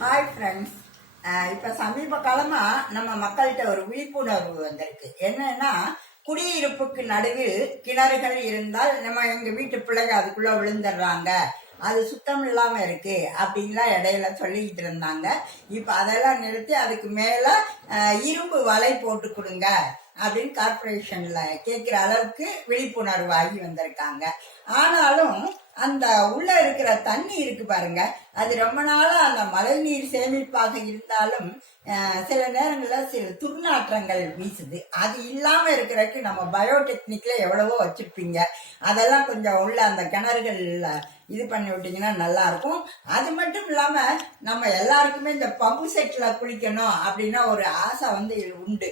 Hi friends. இப்போ சமீப காலமாக நம்ம மக்கள்கிட்ட ஒரு விழிப்புணர்வு வந்திருக்கு. என்னன்னா, குடியிருப்புக்கு நடுவில் கிணறுகள் இருந்தால் நம்ம எங்கள் வீட்டு பிள்ளைங்க அதுக்குள்ளே விழுந்துடுறாங்க, அது சுத்தம் இல்லாமல் இருக்கு அப்படின்லாம் இடையில சொல்லிக்கிட்டு இருந்தாங்க. இப்போ அதெல்லாம் நிறுத்தி அதுக்கு மேலே இரும்பு வலை போட்டு கொடுங்க அப்படின்னு கார்பரேஷன்ல கேட்குற அளவுக்கு விழிப்புணர்வு ஆகி வந்திருக்காங்க. ஆனாலும் அந்த உள்ள இருக்கிற தண்ணி இருக்கு பாருங்க, அது ரொம்ப நாளா அந்த மழை நீர் சேமிப்பாக இருந்தாலும் சில நேரங்களில் சில துர்நாற்றங்கள் வீசுது. அது இல்லாம இருக்கிறதுக்கு நம்ம பயோடெக்னிக்ல எவ்வளவோ வச்சிருப்பீங்க, அதெல்லாம் கொஞ்சம் உள்ள அந்த கிணறுகள்ல இது பண்ணி விட்டீங்கன்னா நல்லா இருக்கும். அது மட்டும் இல்லாம நம்ம எல்லாருக்குமே இந்த பம்பு செட்ல குளிக்கணும் அப்படின்னா ஒரு ஆசை உண்டு.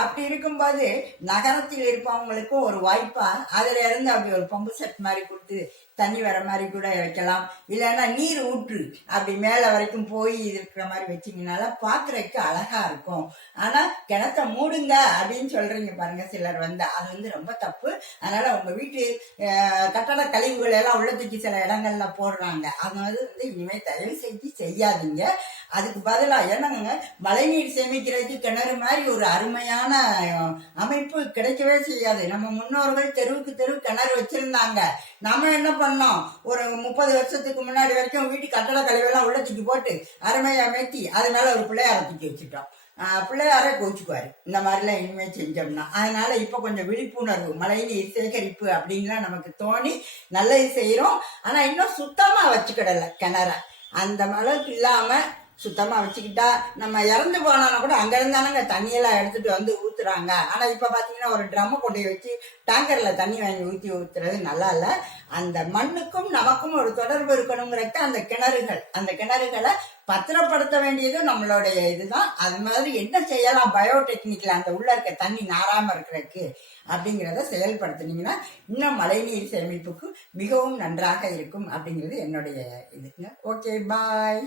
அப்படி இருக்கும்போது நகரத்தில் இருப்பவங்களுக்கும் ஒரு வாய்ப்பா அதுல இருந்து அப்படி ஒரு பம்பு செட் மாதிரி கொடுத்து தண்ணி வர மாதிரி கூட வைக்கலாம். இல்லைன்னா நீர் ஊற்று அப்படி மேல வரைக்கும் போய் இருக்கிற மாதிரி வச்சிங்கனால பாக்குறதுக்கு அழகா இருக்கும். ஆனா கிணத்த மூடுங்க அப்படின்னு சொல்றீங்க பாருங்க சிலர், அது ரொம்ப தப்பு. அதனால உங்க வீட்டு கட்டட கழிவுகள் எல்லாம் உள்ளத்துக்கு சில இடங்கள்ல போடுறாங்க, அது இனிமே தயவு செஞ்சு செய்யாதீங்க. அதுக்கு பதிலாக என்னங்க, மழை நீர் சேமிக்கிறதுக்கு கிணறு மாதிரி ஒரு அருமையான அமைப்பு கிடைக்கவே செய்யாது. நம்ம முன்னோர்கள் தெருவுக்கு தெரு கிணறு வச்சிருந்தாங்க. நம்ம என்ன பண்ணோம், ஒரு 30 வருஷத்துக்கு முன்னாடி வரைக்கும் வீட்டு கட்டட கழிவெல்லாம் உள்ள தூக்கி போட்டு அருமையா மேத்தி அது மேல ஒரு பிள்ளையார தூக்கி வச்சுட்டோம். பிள்ளையாரே கோச்சுக்குவாரு இந்த மாதிரிலாம் இனிமே செஞ்சோம்னா. அதனால இப்ப கொஞ்சம் விழிப்புணர்வு, மழை நீர் சேகரிப்பு அப்படின்லாம் நமக்கு தோணி நல்லது செய்யறோம். ஆனா இன்னும் சுத்தமா வச்சுக்கிடல கிணற. அந்த அளவுக்கு இல்லாம சுத்தமா வச்சுக்கிட்டா நம்ம இறந்து போனாலும் கூட அங்க இருந்தானுங்க தண்ணியெல்லாம் எடுத்துட்டு ஊத்துறாங்க. ஆனா இப்ப பாத்தீங்கன்னா ஒரு ட்ரம் கொண்டு வச்சு டேங்கர்ல தண்ணி வாங்கி ஊத்துறது நல்லா இல்ல. அந்த மண்ணுக்கும் நமக்கும் ஒரு தொடர்பு இருக்கணுங்கிறக்க அந்த கிணறுகளை பத்திரப்படுத்த வேண்டியதும் நம்மளுடைய இதுதான். அது மாதிரி என்ன செய்யலாம் பயோடெக்னிக்ல அந்த உள்ள இருக்க தண்ணி நாராம இருக்கிறதுக்கு அப்படிங்கிறத செயல்படுத்தினீங்கன்னா இன்னும் மழைநீர் சேமிப்புக்கு மிகவும் நன்றாக இருக்கும் அப்படிங்கிறது என்னுடைய இதுங்க. ஓகே, பாய்.